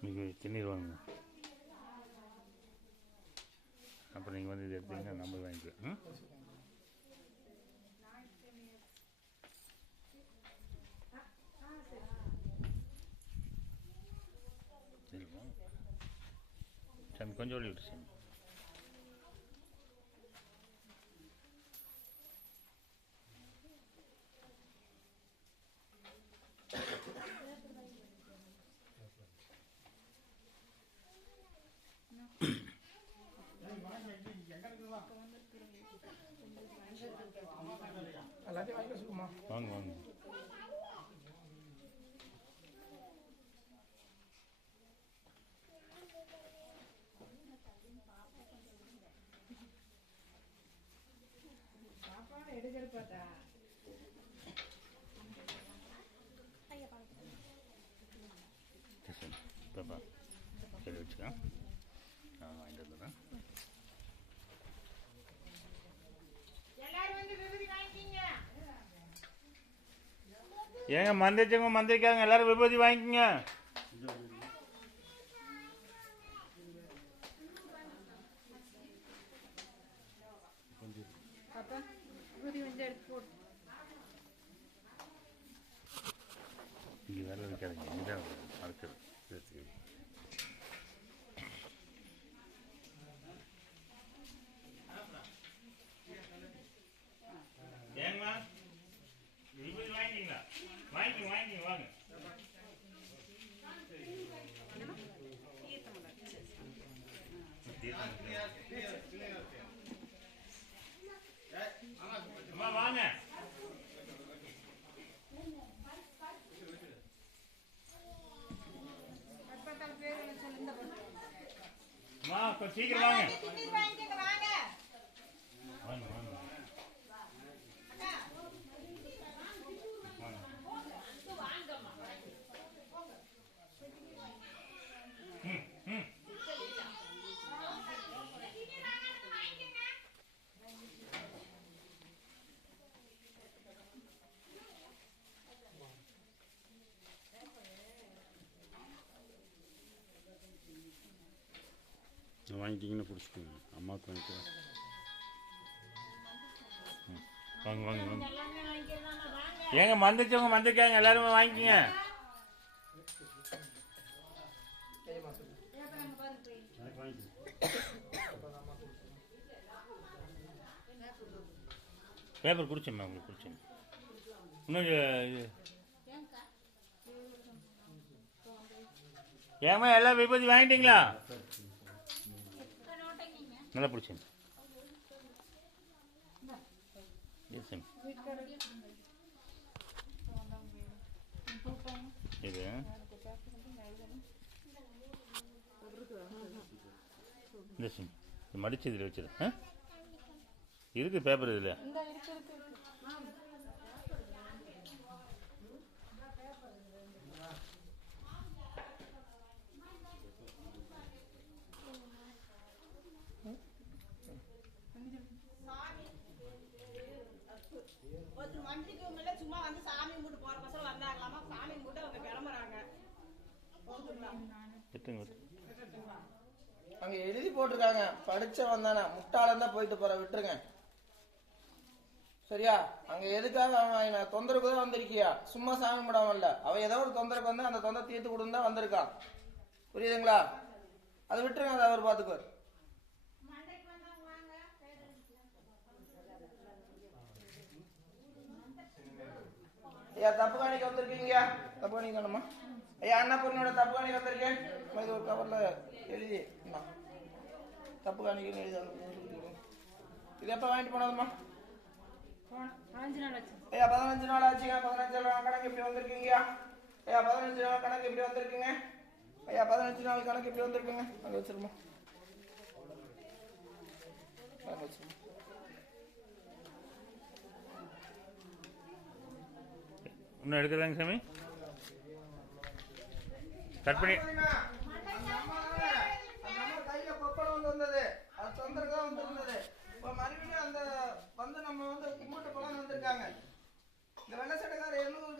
இன்னைக்கு தின்னிடுவாங்க. அப்புறம் நீங்கள் வந்து இது எடுத்தீங்கன்னா நம்ம வாங்கிக்கலாம். சாமி கொஞ்சம் ஓடி விட்டு சாமி. வாங்க வாங்க. பாப்பா சரி வச்சுக்கா. நான் வாங்கிட்டு வந்துடுறேன். ஏங்க மந்திரிச்சவங்க மந்திரிக்காங்க எல்லாரும் விபூதி வாங்கிக்கோங்க. இங்கே வேலை இருக்காதுங்க. இங்கே தான் மறக்குது. ஏங்கம்மா விபூதி வாங்கிக்கிங்களா? வாங்கிக்கிங்க வாங்கிக்கிங்க வாங்க. அம்மா வாங்க. அம்மா கொஞ்சம் சீக்கிரம் வாங்க. வாங்க வாங்க. வாங்கிட்டீங்கன்னு பிடிச்சிக்கோங்க. அம்மாவுக்கு வாங்கிக்கிறேன். வாங்க வாங்க வாங்க. ஏங்க மந்திரிச்சவங்க மந்திரிக்காங்க எல்லாருமே வாங்கிக்கிங்க. பேப்பர் குடிச்சேம்மா உங்களுக்கு குடிச்சேன். இன்னும் ஏமா எல்லாம் விபூதி வாங்கிட்டீங்களா? நல்லா பிடிச்சேன். இது இந்த சிம் மடிச்சு இதில் வச்சிரு. இருக்கு பேப்பர் இதில். சும்மா வந்து சாமி கும்பிட்டு போற பசங்க வந்தாங்களாமா. சாமி கும்பிட்டு அவங்க கிளம்புறாங்க. அங்க எழுதி போட்டிருக்காங்க படிச்சவன் தானே முட்டாளன் தான் போயிட்டு போற விட்டுருங்க. சரியா? அங்க எதுக்காக அவன் தொந்தரவுக்கு தான் வந்திருக்கியா? சும்மா சாமி கும்பிடாமல்ல. அவன் ஏதோ ஒரு தொந்தரவுக்கு வந்து அந்த தொந்தரை தீர்த்து கொடுன்னு தான் வந்திருக்கான். புரியுதுங்களா? அதை விட்டுருங்க. அதை அவர் பார்த்துக்குவார். ஐயா தப்பு காணிக்க வந்திருக்கீங்க. தப்பு காணிக்கணுமா? ஐயா அண்ணா பொண்ணோட தப்பு காணிக்க வந்திருக்கேன். இது ஒரு கவர்ல எழுதி தப்பு காணிக்கன்னு எழுதி. இது எப்ப வாங்கிட்டு போனதுமா? ஐயா 15 நாள் ஆச்சுங்க. 15 நாள் கணக்கு இப்படி வந்திருக்கீங்க. ஐயா 15 நாள் கணக்கு இப்படி வந்திருக்குங்க. ஐயா 15 நாள் கணக்கு இப்படி வந்திருக்குங்க. அங்க வச்சிருமா வச்சிருமா. இன்னும் எடுக்கிறதாங்க சாமி. கட் பண்ணி கையில கொப்பளம் வந்து வந்தது. அது தொந்தரவுதான் வந்துருந்தது. இப்ப மறுபடியும் அந்த வந்து நம்ம வந்து கும்பிட்டு போலான்னு வந்திருக்காங்க. இந்த வெள்ளை சட்டைக்காரர் 700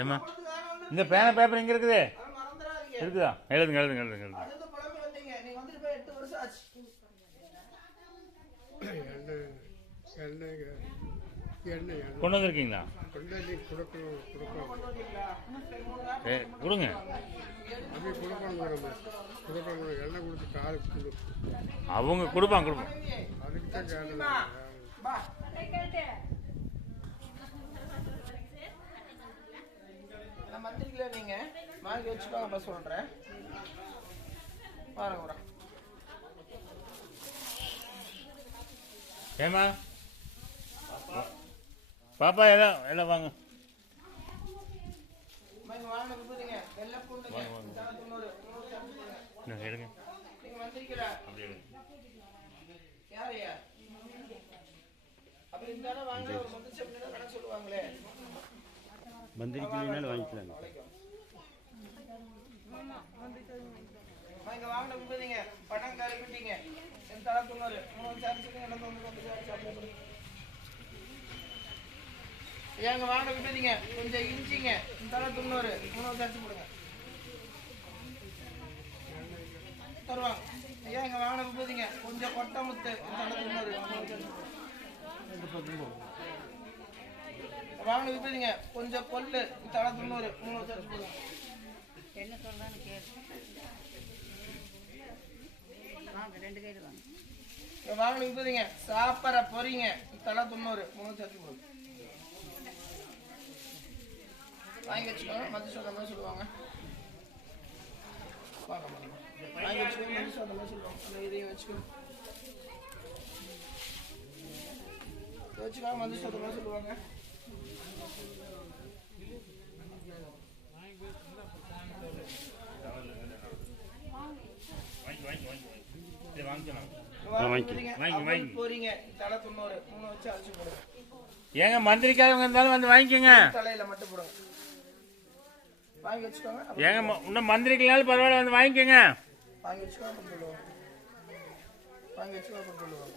ஏமா இந்த பேனா பேப்பர் எங்கே இருக்குது? அதை மறந்துடாதீங்க. இருக்குதா? எழுதுங்க எழுதுங்க எழுதுங்க எழுதுங்க. அடுத்து புலம்பி வந்தீங்க. நீங்க வந்துட்டு போய் 8 வருஷம் ஆச்சு. கொண்டு வந்திருக்கீங்களா? கொண்டு வந்தீங்களா? சரி, 3 நாள் சரி கொடுங்க. அவங்க கொடுப்பாங்க கொடுப்பாங்க. லட்சுமிமா, வா. நான் மந்திரிக்கல நீங்க வாங்கி வச்சுக்கோங்க. அப்ப சொல்றேன். பாருங்க வரேன். ஏமா பாப்பா எல்லாம் எல்லாம் வாங்க. இங்க வாங்க விபூதிங்க. வெள்ளை பூண்டுங்க. 90. இன்னும் எடுங்க. நீங்க மந்திரிக்கல. அப்படியே எடுங்க. யாரையா? அப்ப இந்த தடவை வாங்க ஒரு மந்திரிச்சு அப்படின்னா கணக்கு சொல்லுவாங்களே. மந்திரிக்கலைனாலும் வாங்கிக்கலாங்க. இங்க வாங்க விபூதிங்க. பணம் கருப்பிட்டீங்க. என் தலை 90. 3 சார்ஜுக்கு என்ன வந்து ஏங்க வாங்க விபூதிங்க. கொஞ்சம் இஞ்சிங்க. என் தலை 90. 3 சார்ஜ் போடுங்க. தருவாங்க. ஐயா இங்க வாங்க விபூதிங்க. கொஞ்சம் கொட்டை முத்து. என் தலை 90. வாங்க விபூதிங்க. கொஞ்சம் கொல்லு. என் தலை 90. 3 சார்ஜ் போடுங்க. என்ன சொல்றான்னு கேளு. வாங்க 2 கையில வாங்க. வாங்க விபூதிங்க. சாப்பற பொறிங்க. தலை 90. 3 சார்ஜ் போடுங்க. வாங்கி வச்சுக்கோங்க. மதி சொல்ற மாதிரி சொல்லுவாங்க. வாங்க வாங்கி வச்சுக்கோங்க. மதி சொல்ற மாதிரி சொல்லுவாங்க. அந்த இதையும் வச்சுக்கோங்க. வச்சுக்கோங்க. மதி சொல்ற மாதிரி சொல்லுவாங்க. போறீங்க. தலை 90. 3 வச்சு அரைச்சு போடுங்க. ஏங்க மந்திரிக்காரங்க இருந்தாலும் வந்து வாங்கிக்கோங்க. தலையில மட்டும் போடுங்க. வாங்கி வச்சுக்கோங்க. ஏங்க இன்னும் மந்திரிக்கலாலும் பரவாயில்ல வந்து வாங்கிக்கோங்க. வாங்கி வச்சுக்கோங்க. சொல்லுவோம். வாங்கி வச்சுக்கோங்க. சொல்லுவோம்.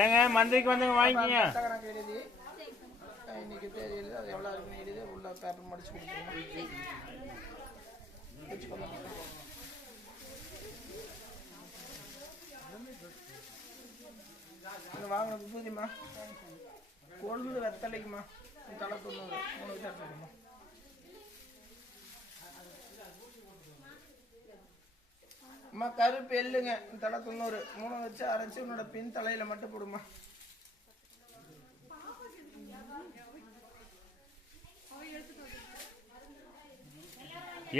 ஏங்க மந்திரிக்கு வந்து வாங்கிக்கோங்க. கணக்கு எழுதி இன்னைக்கு தேதி எழுதி அது எவ்வளோ இருக்குன்னு எழுதி உள்ள பேப்பர் மடிச்சு கொடுத்துருவோம். வச்சுக்கோங்க. வாங்கின விபூதிமா. கொழுந்து வெத்தலைக்குமா. தலை 90. 3 விசாரிச்சுமா. அம்மா கருப்பு எள்ளுங்க. தலை 90. 3 வச்சு அரைச்சு உன்னோட பின் தலையில மட்டும் போடுமா.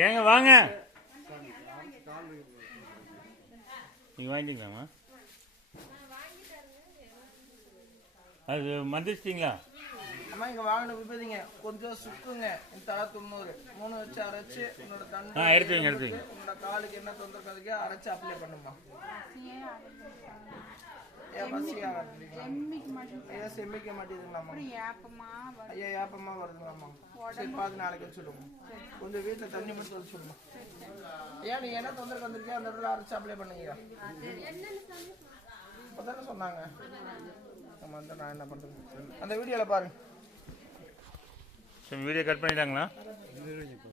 ஏங்க வாங்க. நீங்க வாங்கிட்டீங்களாமா? அது மந்திரிச்சிட்டிங்களா? அம்மா இங்க வாங்கின விபதிங்க. கொஞ்சம் சுக்குங்க. தலை 90. 3 வச்சு அரைச்சு உன்னோட தண்டு எடுத்து வைங்க எடுத்து வைங்க. உன்னோட காலுக்கு என்ன தொந்தரக்காதுக்கு அரைச்சு அப்ளை பண்ணுமா. ஏன் பசியா ஐயா செம்மிக்க மாட்டேங்குதுங்களாம்மா. ஐயா ஏப்பமா வருதுங்களாம்மா. சரி பார்த்து நாளைக்கு வச்சுடுவோம். கொஞ்சம் வீட்டில் தண்ணி மட்டும் வச்சுடுமா. ஏன் நீ என்ன தொந்தரக்கு வந்திருக்கியா அந்த இடத்துல அரைச்சு அப்ளை பண்ணுங்க. இப்போதானே சொன்னாங்க. நம்ம வந்து நான் என்ன பண்ணுறது அந்த வீடியோவில் பாருங்க. வீடியோ கட் பண்ணிட்டாங்களா?